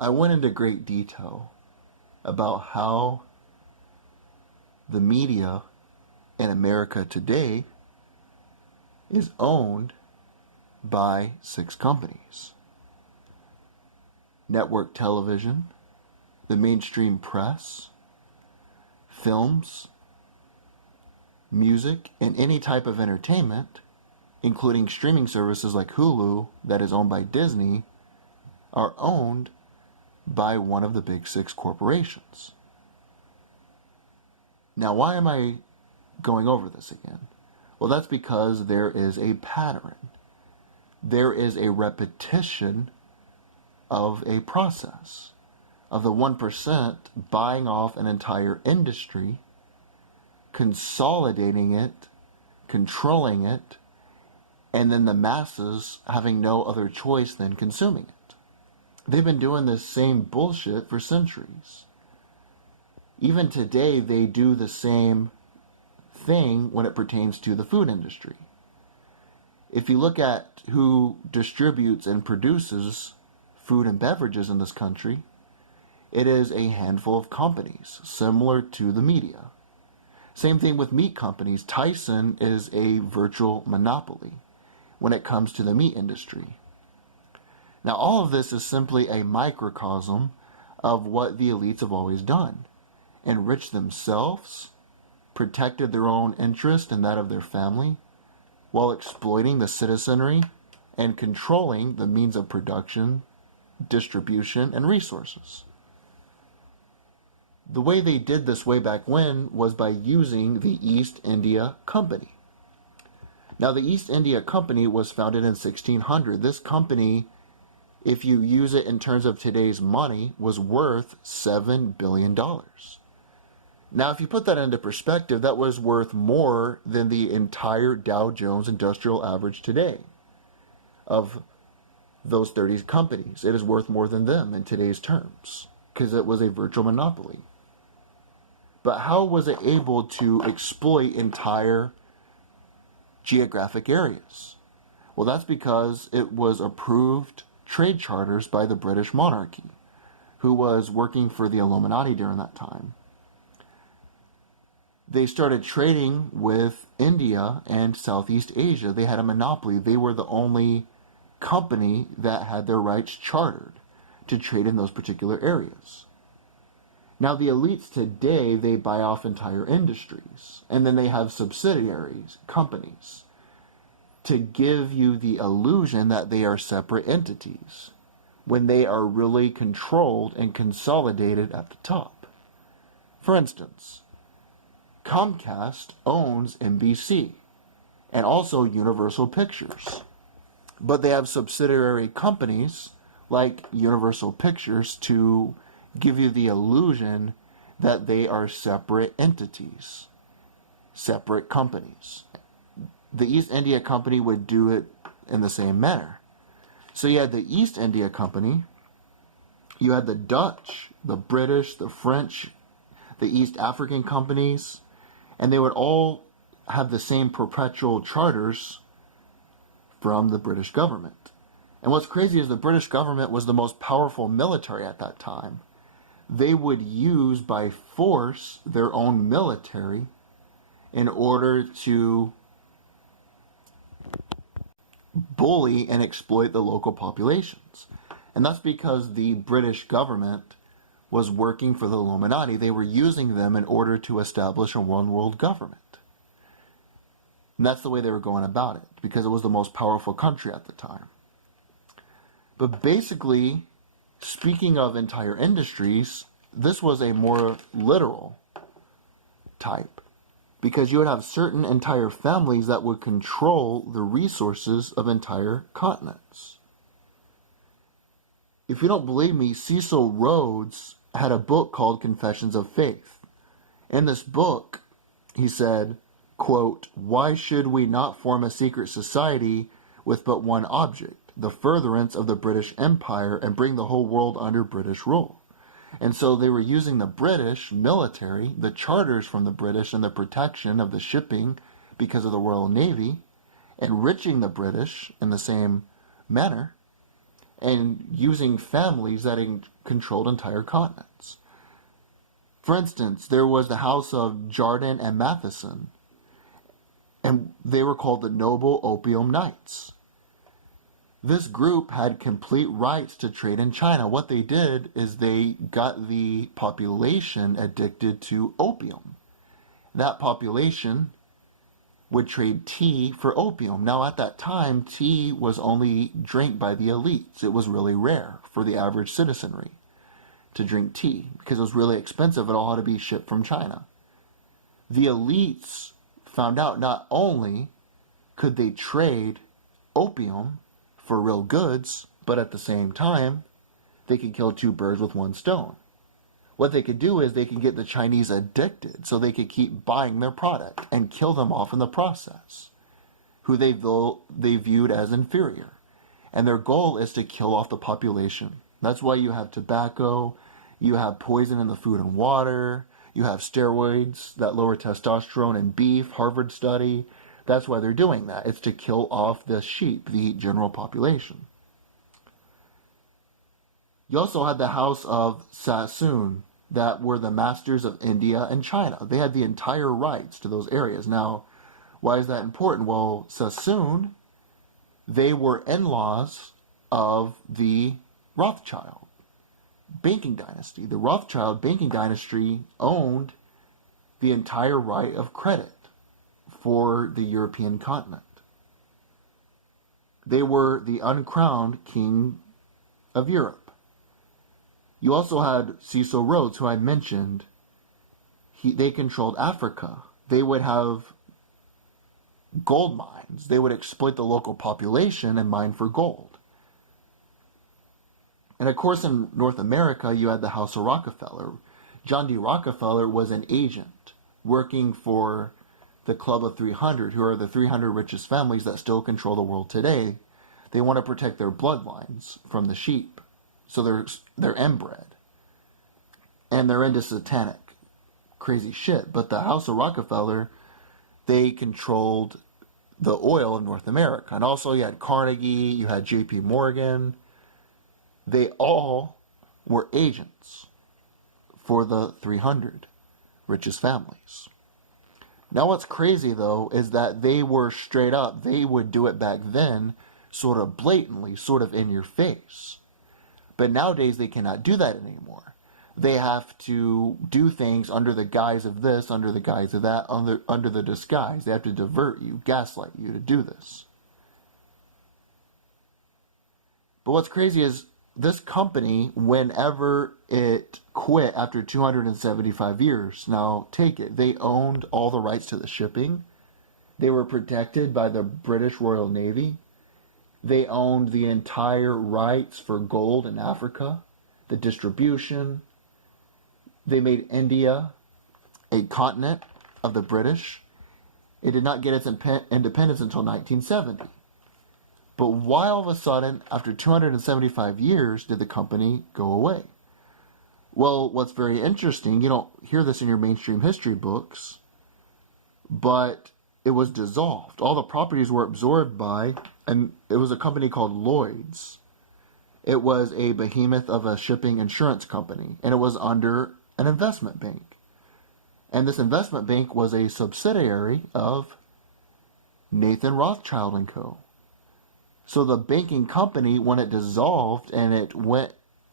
I went into great detail about how the media in America today is owned by 6 companies: network television, the mainstream press, films, music, and any type of entertainment, including streaming services like Hulu, that is owned by Disney, are owned by one of the big 6 corporations. Now, why am I going over this again? Well, that's because there is a pattern. There is a repetition of a process of the 1% buying off an entire industry, consolidating it, controlling it, and then the masses having no other choice than consuming it. They've been doing this same bullshit for centuries. Even today, they do the same thing when it pertains to the food industry. If you look at who distributes and produces food and beverages in this country, it is a handful of companies, similar to the media. Same thing with meat companies. Tyson is a virtual monopoly when it comes to the meat industry. Now, all of this is simply a microcosm of what the elites have always done: enriched themselves, protected their own interest and that of their family, while exploiting the citizenry and controlling the means of production, distribution, and resources. The way they did this way back when was by using the East India Company. Now, the East India Company was founded in 1600. This company, if you use it in terms of today's money, was worth $7 billion. Now, if you put that into perspective, that was worth more than the entire Dow Jones Industrial Average today. Of those 30 companies, it is worth more than them in today's terms, because it was a virtual monopoly. But how was it able to exploit entire geographic areas? Well, that's because it was approved trade charters by the British monarchy, who was working for the Illuminati during that time. They started trading with India and Southeast Asia. They had a monopoly. They were the only company that had their rights chartered to trade in those particular areas. Now, the elites today, they buy off entire industries, and then they have subsidiaries, companies, to give you the illusion that they are separate entities, when they are really controlled and consolidated at the top. For instance, Comcast owns NBC and also Universal Pictures, but they have subsidiary companies like Universal Pictures to give you the illusion that they are separate entities, separate companies. The East India Company would do it in the same manner. So you had the East India Company, you had the Dutch, the British, the French, the East African companies, and they would all have the same perpetual charters from the British government. And what's crazy is the British government was the most powerful military at that time. They would use by force their own military in order to bully and exploit the local populations. And that's because the British government was working for the Illuminati. They were using them in order to establish a one world government. And that's the way they were going about it, because it was the most powerful country at the time. But basically, speaking of entire industries, this was a more literal type, because you would have certain entire families that would control the resources of entire continents. If you don't believe me, Cecil Rhodes had a book called Confessions of Faith. In this book, he said, quote, "Why should we not form a secret society with but one object, the furtherance of the British Empire, and bring the whole world under British rule?" And so they were using the British military, the charters from the British, and the protection of the shipping because of the Royal Navy, enriching the British in the same manner, and using families that controlled entire continents. For instance, there was the House of Jardin and Matheson, and they were called the Noble Opium Knights. This group had complete rights to trade in China. What they did is they got the population addicted to opium. That population would trade tea for opium. Now, at that time, tea was only drank by the elites. It was really rare for the average citizenry to drink tea because it was really expensive. It all had to be shipped from China. The elites found out not only could they trade opium for real goods, but at the same time, they could kill two birds with one stone. What they could do is they could get the Chinese addicted so they could keep buying their product and kill them off in the process, who they viewed as inferior. And their goal is to kill off the population. That's why you have tobacco, you have poison in the food and water, you have steroids that lower testosterone in beef, Harvard study. That's why they're doing that. It's to kill off the sheep, the general population. You also had the House of Sassoon that were the masters of India and China. They had the entire rights to those areas. Now, why is that important? Well, Sassoon, they were in-laws of the Rothschild banking dynasty. The Rothschild banking dynasty owned the entire right of credit for the European continent. They were the uncrowned king of Europe. You also had Cecil Rhodes, who I mentioned. They controlled Africa. They would have gold mines. They would exploit the local population and mine for gold. And of course, in North America, you had the House of Rockefeller. John D. Rockefeller was an agent working for the Club of 300, who are the 300 richest families that still control the world today. They want to protect their bloodlines from the sheep. So they're inbred. And they're into satanic, crazy shit. But the House of Rockefeller, they controlled the oil of North America. And also you had Carnegie, you had J.P. Morgan. They all were agents for the 300 richest families. Now what's crazy, though, is that they were straight up. They would do it back then sort of blatantly, sort of in your face. But nowadays they cannot do that anymore. They have to do things under the guise of this, under the guise of that, under the disguise. They have to divert you, gaslight you to do this. But what's crazy is this company, whenever it quit after 275 years, now take it, they owned all the rights to the shipping. They were protected by the British Royal Navy. They owned the entire rights for gold in Africa, the distribution. They made India a continent of the British. It did not get its independence until 1970. But why all of a sudden, after 275 years, did the company go away? Well, what's very interesting, you don't hear this in your mainstream history books, but it was dissolved. All the properties were absorbed by, and it was a company called Lloyd's. It was a behemoth of a shipping insurance company, and it was under an investment bank. And this investment bank was a subsidiary of Nathan Rothschild & Co. So the banking company, when it dissolved and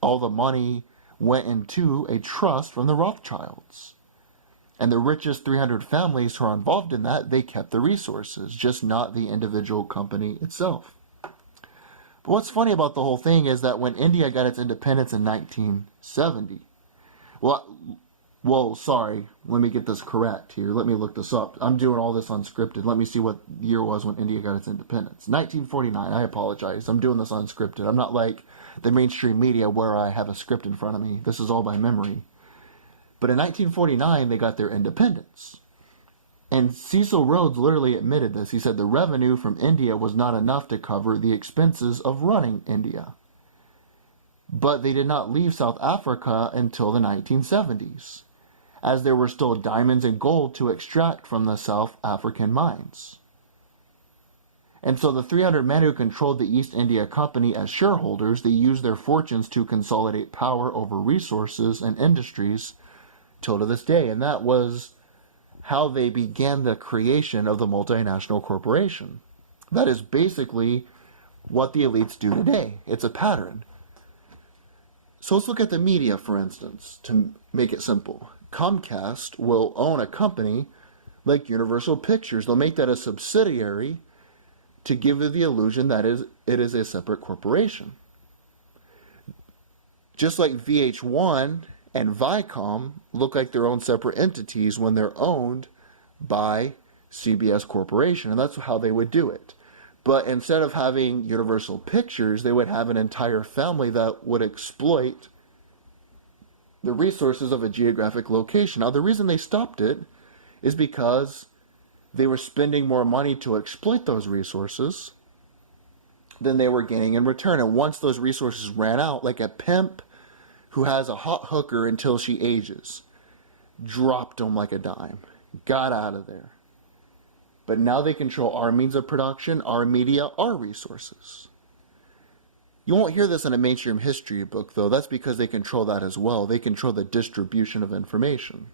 all the money went into a trust from the Rothschilds. And the richest 300 families who are involved in that, they kept the resources, just not the individual company itself. But what's funny about the whole thing is that when India got its independence in 1970, sorry, let me get this correct here. Let me look this up. I'm doing all this unscripted. Let me see what year was when India got its independence. 1949, I apologize. I'm doing this unscripted. I'm not like the mainstream media where I have a script in front of me. This is all by memory. But in 1949, they got their independence. And Cecil Rhodes literally admitted this. He said the revenue from India was not enough to cover the expenses of running India. But they did not leave South Africa until the 1970s, as there were still diamonds and gold to extract from the South African mines. And so the 300 men who controlled the East India Company as shareholders, they used their fortunes to consolidate power over resources and industries till to this day. And that was how they began the creation of the multinational corporation. That is basically what the elites do today. It's a pattern. So let's look at the media, for instance, to make it simple. Comcast will own a company like Universal Pictures. They'll make that a subsidiary to give you the illusion that it is a separate corporation. Just like VH1 and Viacom look like their own separate entities when they're owned by CBS Corporation, and that's how they would do it. But instead of having Universal Pictures, they would have an entire family that would exploit the resources of a geographic location. Now, the reason they stopped it is because they were spending more money to exploit those resources than they were gaining in return. And once those resources ran out, like a pimp who has a hot hooker until she ages, dropped them like a dime, got out of there. But now they control our means of production, our media, our resources. You won't hear this in a mainstream history book, though. That's because they control that as well. They control the distribution of information.